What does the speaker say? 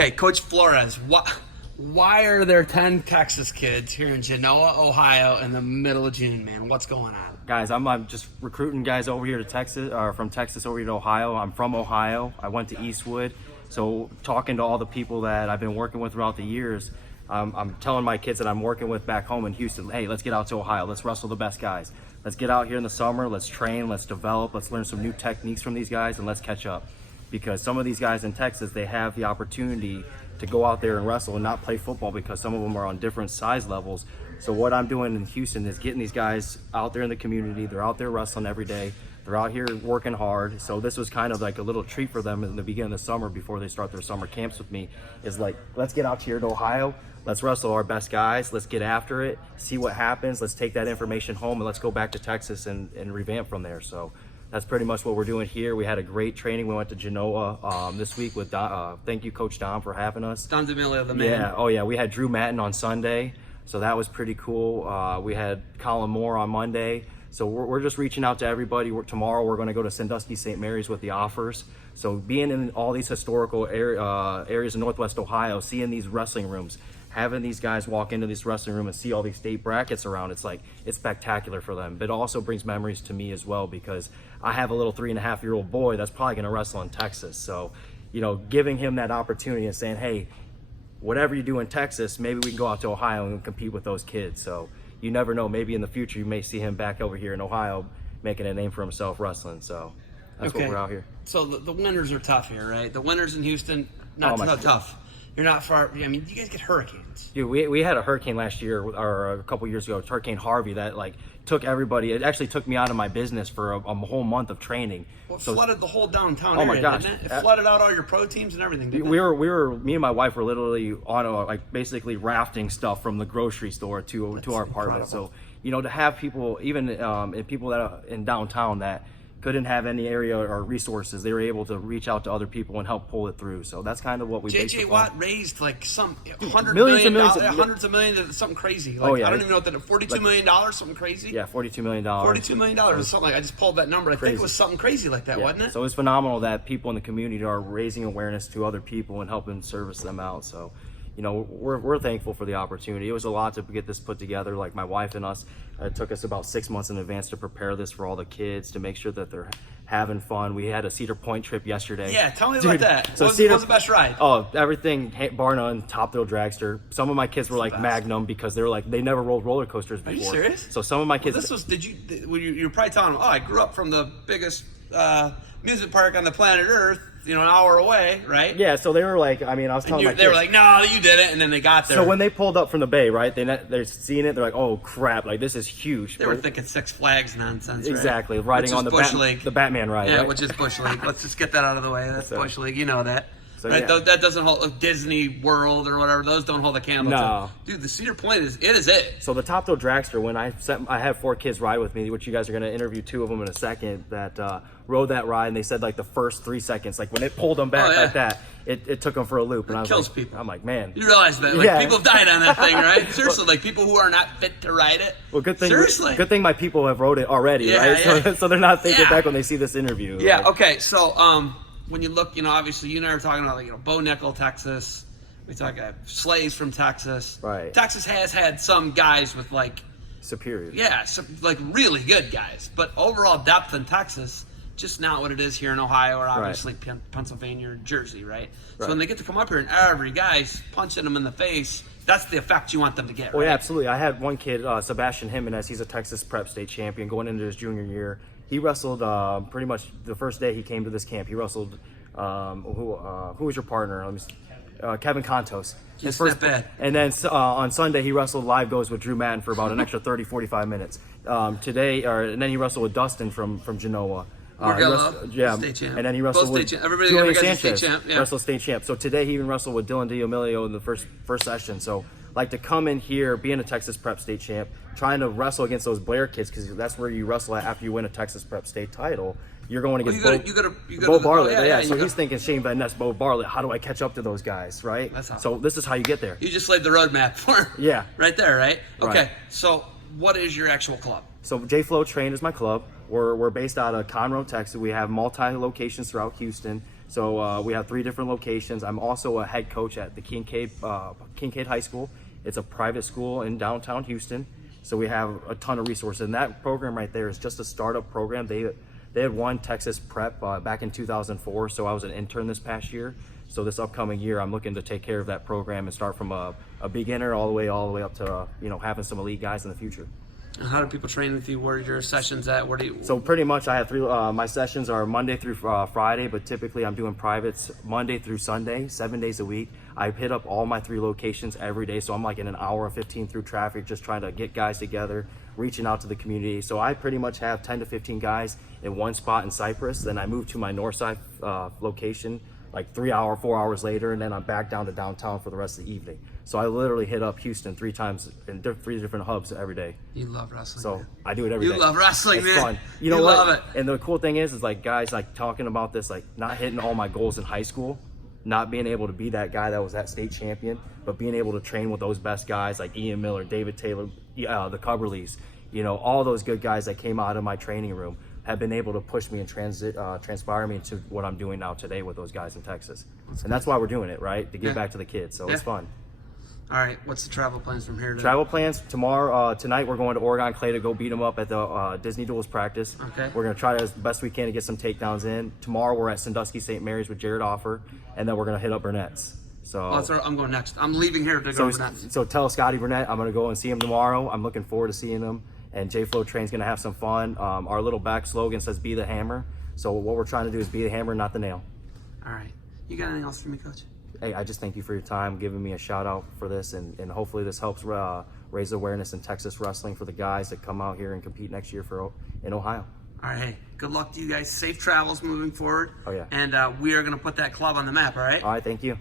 Okay, Coach Flores, why are there 10 Texas kids here in Genoa, Ohio in the middle of June, man? What's going on? Guys, I'm just recruiting guys over here to Texas, or from Texas over here to Ohio. I'm from Ohio. I went to Eastwood. So talking to all the people that I've been working with throughout the years, I'm telling my kids that I'm working with back home in Houston, hey, let's get out to Ohio. Let's wrestle the best guys. Let's get out here in the summer. Let's train. Let's develop. Let's learn some new techniques from these guys, and let's catch up. Because some of these guys in Texas, they have the opportunity to go out there and wrestle and not play football because some of them are on different size levels. So what I'm doing in Houston is getting these guys out there in the community. They're out there wrestling every day. They're out here working hard. So this was kind of like a little treat for them in the beginning of the summer before they start their summer camps with me. Is like, let's get out here to Ohio. Let's wrestle our best guys. Let's get after it, see what happens. Let's take that information home and let's go back to Texas and revamp from there. So that's pretty much what we're doing here. We had a great training. We went to Genoa this week with Don. Thank you, Coach Don, for having us. Don D'Amelio, the man. Yeah, oh yeah. We had Drew Matton on Sunday, so that was pretty cool. We had Colin Moore on Monday. So we're just reaching out to everybody. Tomorrow we're going to go to Sandusky St. Mary's with the offers. So being in all these historical areas in Northwest Ohio, seeing these wrestling rooms, having these guys walk into this wrestling room and see all these state brackets around, it's spectacular for them. But it also brings memories to me as well, because I have a little 3.5-year-old boy that's probably going to wrestle in Texas. So, giving him that opportunity and saying, hey, whatever you do in Texas, maybe we can go out to Ohio and compete with those kids. So you never know, maybe in the future you may see him back over here in Ohio making a name for himself wrestling. So that's what we're out here. So the winters are tough here, right? The winters in Houston, not tough. You're not far. I mean, you guys get hurricanes. Dude, we had a hurricane last year, or a couple years ago. It's Hurricane Harvey that took everybody. It actually took me out of my business for a whole month of training. Well, it flooded the whole downtown area. Oh my gosh! Didn't it? It flooded out all your pro teams and everything. Didn't it? Me and my wife were literally on basically rafting stuff from the grocery store to our apartment. So to have people, even people that are in downtown that couldn't have any area or resources, they were able to reach out to other people and help pull it through. So that's kind of what we J.J. Watt raised some hundreds of millions, something crazy. I don't even know what that $42 million, something crazy. Yeah, $42 million. $42 million, something I just pulled that number. I think it was something crazy like that, wasn't it? So it's phenomenal that people in the community are raising awareness to other people and helping service them out. So we're thankful for the opportunity. It was a lot to get this put together. Like my wife and us, it took us about 6 months in advance to prepare this for all the kids, to make sure that they're having fun. We had a Cedar Point trip yesterday. Yeah, tell me about that. So what was the best ride? Oh, everything, bar none, top thrill dragster. Some of my kids were like Magnum because they never rolled roller coasters before. Are you serious? So some of my kids. You were probably telling them, I grew up from the biggest music park on the planet Earth, an hour away, right? Yeah, so they were like, I was telling my kids. They were like, no, you did it, and then they got there. So when they pulled up from the bay, right, they're seeing it, they're like, oh crap, this is huge. They were thinking Six Flags nonsense, exactly, right? Riding on the Batman ride. Yeah, right? which is Bush League. Let's just get that out of the way. That's Bush League, you know that. So, right? yeah. That doesn't hold Disney World or whatever. Those don't hold a candle. No, dude, the Cedar Point is it. So the top thrill dragster, when I have 4 kids ride with me, which you guys are going to interview 2 of them in a second, that rode that ride, and they said the first 3 seconds, when it pulled them back like that, it took them for a loop. And kills people. I'm like, man, you realize that people have died on that thing, right? Seriously, people who are not fit to ride it. Well, good thing. Seriously, good thing my people have rode it already, right? Yeah. So they're not thinking back when they see this interview. Yeah. Okay. So when you look, obviously you and I are talking about Bo Nickel, Texas. We talk Slays from Texas. Right. Texas has had some guys with superior. Yeah, some really good guys. But overall depth in Texas, just not what it is here in Ohio or obviously Pennsylvania or Jersey, right? So when they get to come up here and every guy's punching them in the face, that's the effect you want them to get, right? Well, yeah, absolutely. I had one kid, Sebastian Jimenez. He's a Texas prep state champion going into his junior year. He wrestled pretty much the first day he came to this camp. He wrestled, who was your partner? Kevin Contos. His first bad. And then on Sunday, he wrestled live goes with Drew Madden for about an extra 30, 45 minutes. And then he wrestled with Dustin from Genoa. State champ. And then he wrestled with Julian Sanchez. State champ, wrestled state champ. So today he even wrestled with Dylan D'Amelio in the first session. So to come in here, being a Texas prep state champ, trying to wrestle against those Blair kids, because that's where you wrestle at after you win a Texas prep state title. You're going against Bo Bartlett. So he's thinking Shane Van Ness, Bo Bartlett. How do I catch up to those guys, right? So this is how you get there. You just laid the roadmap for him. Yeah. Right there, right? Okay. So what is your actual club? So J Flow Train is my club. We're based out of Conroe, Texas. We have multi-locations throughout Houston. So we have 3 different locations. I'm also a head coach at the Kincaid High School. It's a private school in downtown Houston. So we have a ton of resources. And that program right there is just a startup program. They had won Texas Prep back in 2004. So I was an intern this past year. So this upcoming year, I'm looking to take care of that program and start from a beginner all the way up to having some elite guys in the future. And how do people train with you? Where are your sessions at? Where do you? So pretty much I have 3. My sessions are Monday through Friday, but typically I'm doing privates Monday through Sunday, 7 days a week. I hit up all my 3 locations every day, so I'm like in an hour and 15 through traffic, just trying to get guys together, reaching out to the community. So I pretty much have 10 to 15 guys in one spot in Cypress. Then I move to my north side location like 4 hours later, and then I'm back down to downtown for the rest of the evening. So I literally hit up Houston 3 times in 3 different hubs every day. You love wrestling. So man. I do it every day. You love wrestling, it's man. Fun. You know you what? love it. And the cool thing is like guys like talking about this, like not hitting all my goals in high school, not being able to be that guy that was that state champion, but being able to train with those best guys like Ian Miller, David Taylor, the Cubberleys, all those good guys that came out of my training room have been able to push me and transpire me into what I'm doing now today with those guys in Texas. That's why we're doing it, right? To give back to the kids. So it's fun. All right, what's the travel plans from here? Travel plans tonight. We're going to Oregon Clay to go beat them up at the Disney Duels practice. Okay. We're going to try as best we can to get some takedowns in. Tomorrow we're at Sandusky St. Mary's with Jared Offer, and then we're going to hit up Burnett's. So that's where I'm going next. I'm leaving here to go to Burnett's. So tell Scotty Burnett I'm going to go and see him tomorrow. I'm looking forward to seeing him. And J-Flow Train's going to have some fun. Our little back slogan says "Be the Hammer." So what we're trying to do is be the hammer, not the nail. All right. You got anything else for me, Coach? Hey, I just thank you for your time, giving me a shout out for this, and hopefully this helps raise awareness in Texas wrestling for the guys that come out here and compete next year in Ohio. All right, hey, good luck to you guys. Safe travels moving forward. Oh, yeah. And we are going to put that club on the map, all right? All right, thank you.